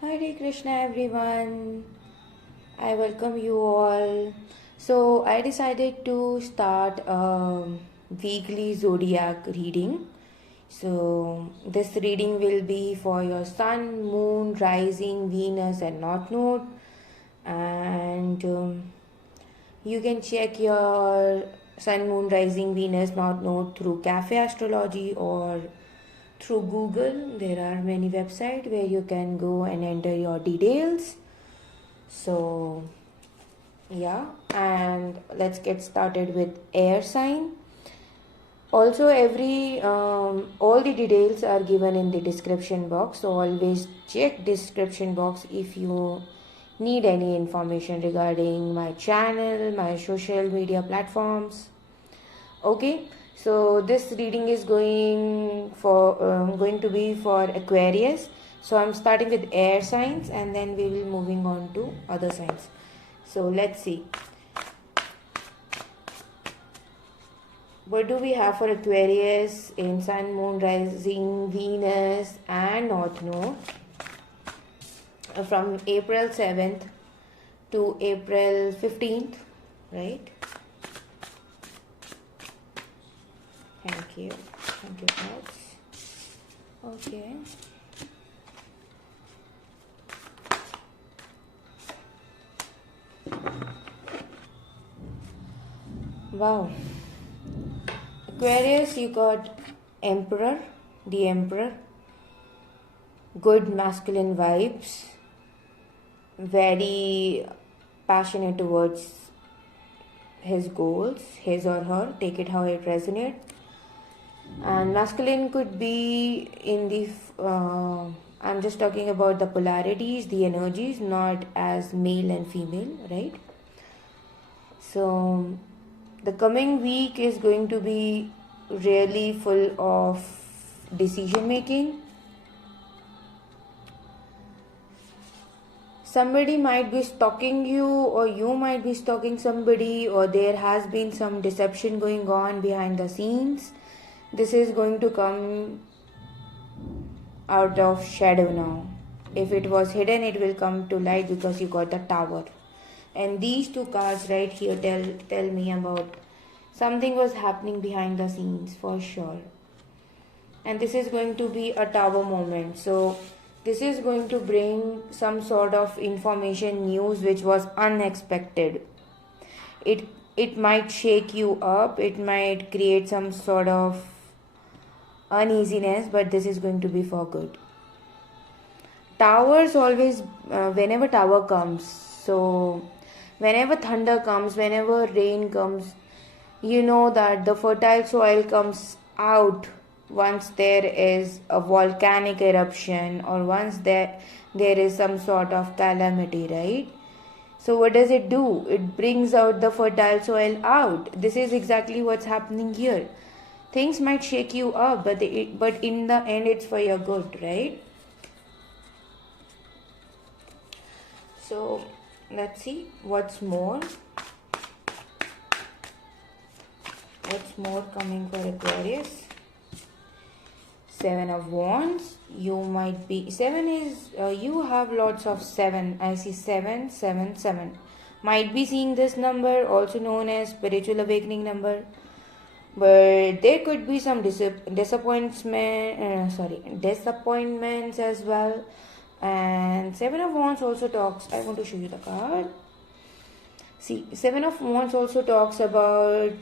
Hare Krishna everyone. I welcome you all. So I decided to start a weekly zodiac reading. So this reading will be for your sun, moon, rising, Venus and north node, and you can check your sun, moon, rising, Venus, north node through Cafe Astrology or through Google. There are many websites where you can go and enter your details. So yeah, and let's get started with air sign. Also, every all the details are given in the description box, so always check description box if you need any information regarding my channel, my social media platforms. Okay, so this reading is going to be for Aquarius. So I'm starting with air signs and then we will moving on to other signs. So let's see. What do we have for Aquarius in sun, moon, rising, Venus and north node from April 7th to April 15th, right? Thank you guys. Okay. Wow. Aquarius, you got Emperor, the Emperor. Good masculine vibes. Very passionate towards his goals, his or her. Take it how it resonates. And masculine could be in the I'm just talking about the polarities, the energies, not as male and female, right? So the coming week is going to be really full of decision making. Somebody might be stalking you, or you might be stalking somebody, or there has been some deception going on behind the scenes. This is going to come out of shadow now. If it was hidden, it will come to light because you got the Tower. And these two cards right here tell me about something was happening behind the scenes for sure. And this is going to be a Tower moment. So this is going to bring some sort of information, news which was unexpected. It might shake you up, it might create some sort of uneasiness, but this is going to be for good. Towers always, whenever tower comes, so whenever thunder comes, whenever rain comes, you know that the fertile soil comes out once there is a volcanic eruption or once there is some sort of calamity, right? So what does it do? It brings out the fertile soil out. This is exactly what's happening here. Things might shake you up, but in the end it's for your good, right? So let's see what's more coming for Aquarius. 7 of Wands. You might be 7 is you have lots of 7. I see 7. Might be seeing this number, also known as spiritual awakening number. But there could be some disappointments as well. And 7 of Wands also talks. I want to show you the card. See, 7 of Wands also talks about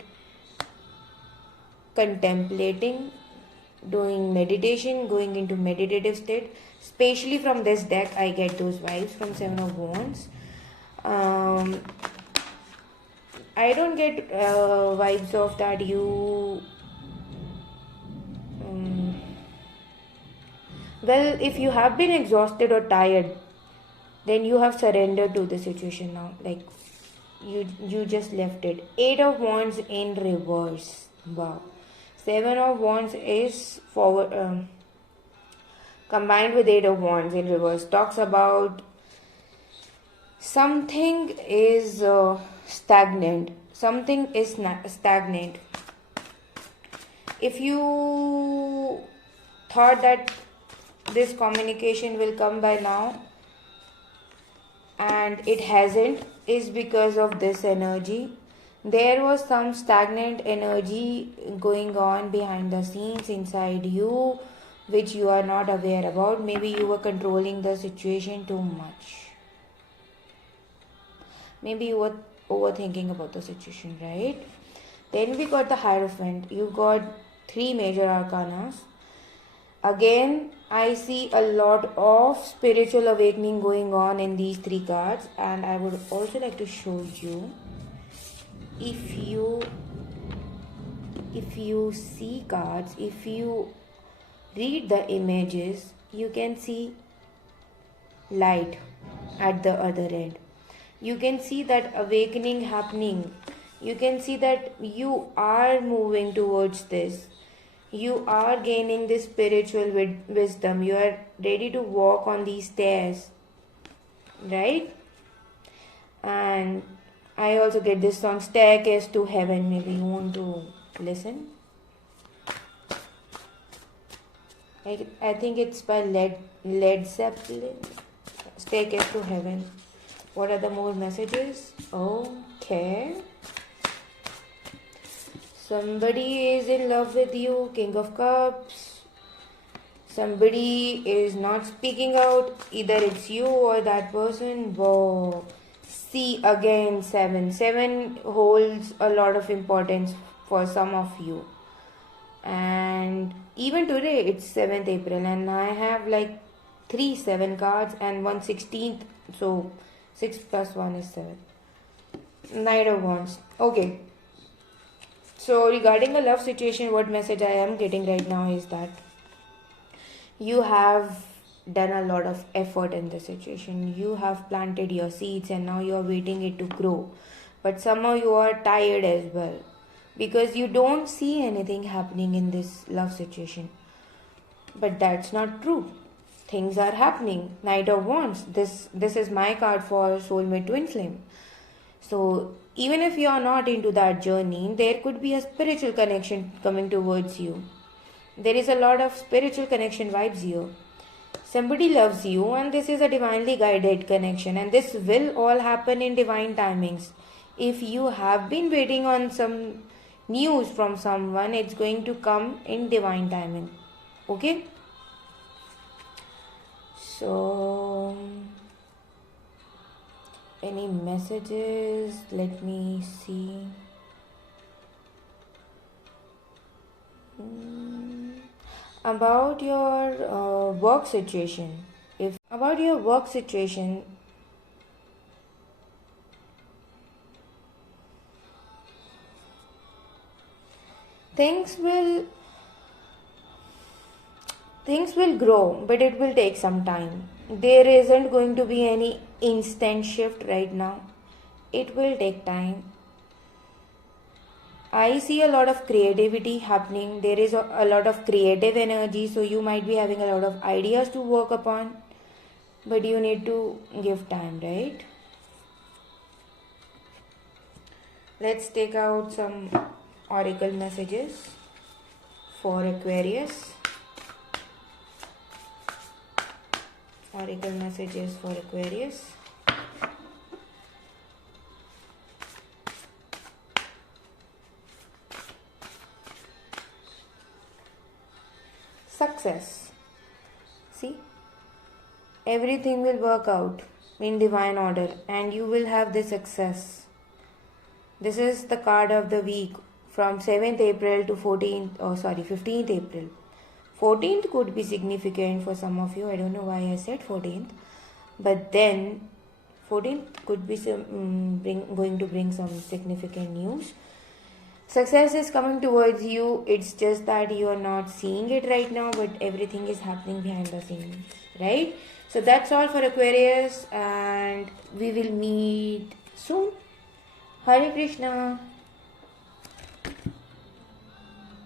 contemplating, doing meditation, going into meditative state. Especially from this deck, I get those vibes from 7 of Wands. I don't get vibes of that you... well, if you have been exhausted or tired, then you have surrendered to the situation now. Like, you just left it. 8 of Wands in reverse. Wow. 7 of Wands is forward... combined with 8 of Wands in reverse. Talks about something is stagnant. Something is stagnant. If you thought that this communication will come by now, and it hasn't is because of this energy. There was some stagnant energy going on behind the scenes inside you, which you are not aware about. Maybe you were controlling the situation too much. Maybe you were overthinking about the situation, right? Then we got the Hierophant. You got three major arcanas. Again, I see a lot of spiritual awakening going on in these three cards, and I would also like to show you. If you see cards, if you read the images, you can see light at the other end. You can see that awakening happening. You can see that you are moving towards this. You are gaining this spiritual wisdom. You are ready to walk on these stairs, right? And I also get this song, Staircase to Heaven. Maybe you want to listen. I think it's by Led Zeppelin. Staircase to Heaven. What are the more messages? Okay. Somebody is in love with you, King of Cups. Somebody is not speaking out. Either it's you or that person. Whoa. See again, 7. 7 holds a lot of importance for some of you. And even today, it's 7th April. And I have like 3 7 cards and 1 16th. So 6 plus 1 is 7. Knight of Wands. Okay. So regarding a love situation, what message I am getting right now is that you have done a lot of effort in this situation. You have planted your seeds and now you are waiting it to grow. But somehow you are tired as well because you don't see anything happening in this love situation. But that's not true. Things are happening. Knight of Wands. This is my card for soulmate twin flame. So even if you are not into that journey, there could be a spiritual connection coming towards you. There is a lot of spiritual connection vibes here. Somebody loves you and this is a divinely guided connection, and this will all happen in divine timings. If you have been waiting on some news from someone, it's going to come in divine timing. Okay? So any messages? Let me see. About your work situation. If about your work situation, things will grow, but it will take some time. There isn't going to be any instant shift right now. It will take time. I see a lot of creativity happening. There is a lot of creative energy, so you might be having a lot of ideas to work upon, but you need to give time, right? Let's take out some oracle messages for Aquarius. Oracle messages for Aquarius. Success. See, everything will work out in divine order and you will have the success. This is the card of the week from 7th April to 15th April. 14th could be significant for some of you. I don't know why I said 14th. But then 14th could be going to bring some significant news. Success is coming towards you. It's just that you are not seeing it right now, but everything is happening behind the scenes, right? So that's all for Aquarius, and we will meet soon. Hare Krishna.